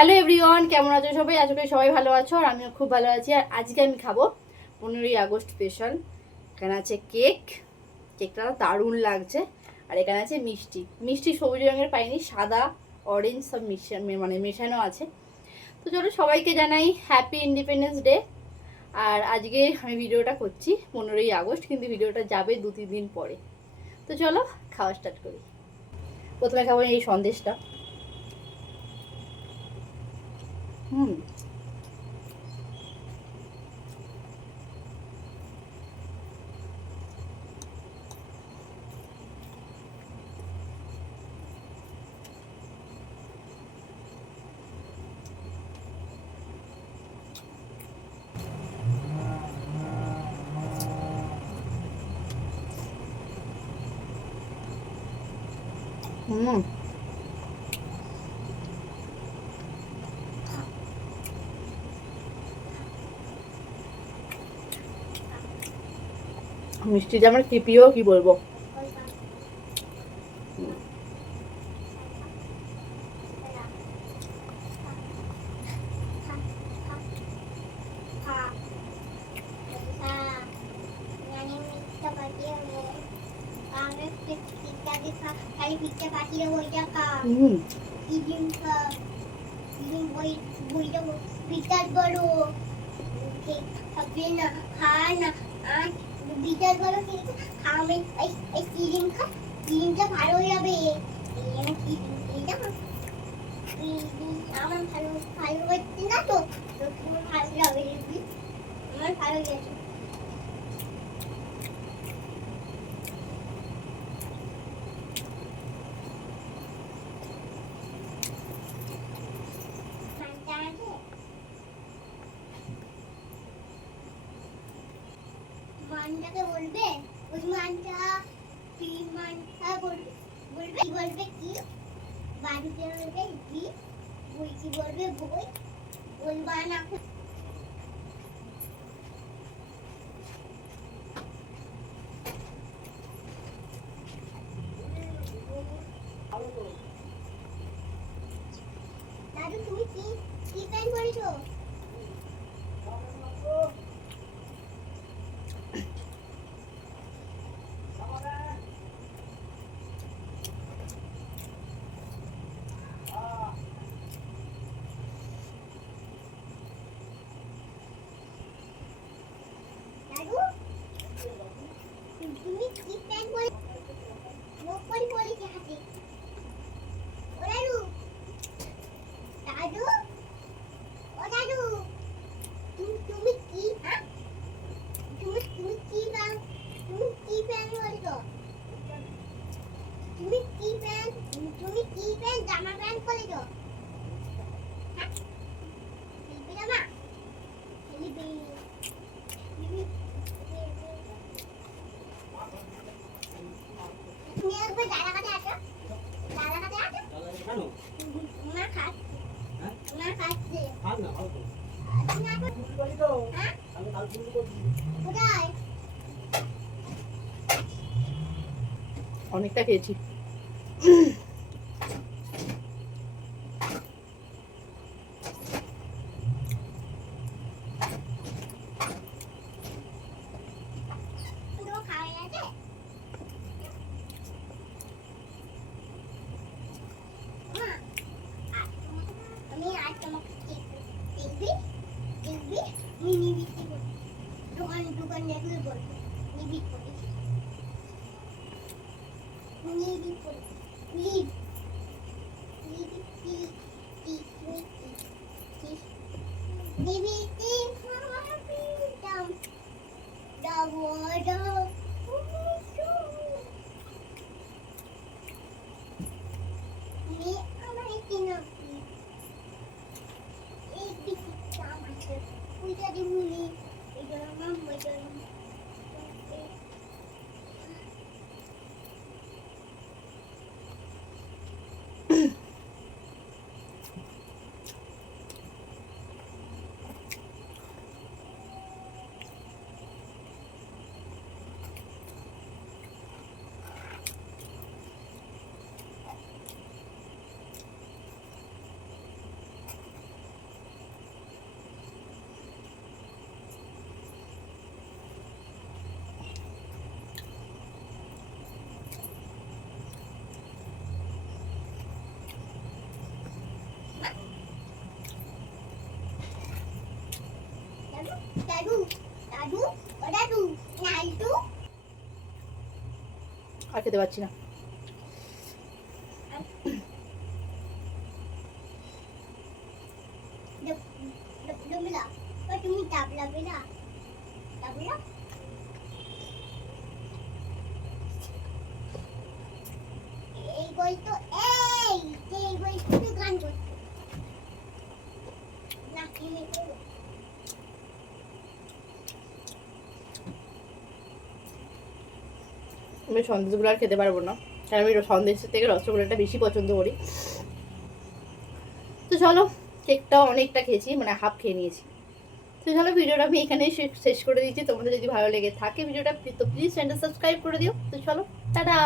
Hello everyone, কেমন আছো সবাই? আশা করি সবাই ভালো আছো আর আমিও খুব ভালো আছি। আর আজকে আমি খাবো 15ই আগস্ট স্পেশাল। এখানে আছে কেক, কেকটা দারুণ লাগছে। আর এখানে আছে মিষ্টি, মিষ্টি সবুজ রঙের পাইনি, সাদা অরেঞ্জ সব মেশানো আছে। তো চলো সবাইকে জানাই হ্যাপি ইন্ডিপেন্ডেন্স ডে। আর আজকে আমি ভিডিওটা করছি 15ই আগস্ট, কিন্তু ভিডিওটা যাবে 2-3 দিন পরে। তো চলো খাওয়া স্টার্ট করি। প্রথমে খাবো এই সন্দেশটা। হুম, হুম, মিষ্টিটা আমার কি প্রিয় কি বলবো। ভালো হয়ে যাবে। আমার ভালো ভালো হচ্ছে না তো, ভালো যাবে, আমার ভালো গেছে। মানটাকে বলবে, ওই মানটা কি মানটা বলবে, বলবে কি বলবে, কি বাড়িতে বলবে কি, বই কি বলবে, বই বলবা না। দাদু তুমি কি কি প্যান্ট পরেছো? দাদু তুমি কি প্যান্ট পরে, মুখ পরে পরেছে হাতে। ও দাদু, দাদু, ও দাদু, তুমি কি, হ্যাঁ, তুমি কি প্যান্ট, তুমি কি প্যান্ট পরেছো? তুমি কি প্যান্ট জামা প্যান্ট পরেছো? হ্যাঁ, লিপি জামা, লিপি, লিপি, তুমি একবার দাদা কাছে আসো, দাদা কাছে আসো। কেন? মা খাস, হ্যাঁ, মা খাচ্ছে। খান না, খাও তো। তুমি আসো। তুমি বলি তো, হ্যাঁ, আমি কাল শুরু করছি। কোথায়? অনেকটা খেয়েছি। তো খাওয়া গেছে। মা, আমি আজ তোমাকে দেখবি, দেখবি, আমি নিবিড় করবো। দোকান দেখলে বলবো নিবিড় করিস, নিবিড় করিস, নিবিড়, নিবিড়, দাদু ও দাদু নাইটু আর খেতে পারছি না। ডবলা ও তুমি ডাবলা বেলা ডাবলা এই বই তো এই বই তুমি গান করছো না তুমি করো আমি সন্দেশগুলো আর খেতে পারবো না, কারণ আমি সন্দেশের থেকে রসগোল্লাটা বেশি পছন্দ করি। তো চলো, কেকটাও অনেকটা খেয়েছি, মানে হাফ খেয়ে নিয়েছি। তো চলো, ভিডিওটা আমি এখানেই শেষ করে দিচ্ছি। তোমাদের যদি ভালো লেগে থাকে ভিডিওটা, তো প্লিজ চ্যানেলটা সাবস্ক্রাইব করে দিও। তো চলো, টাটা।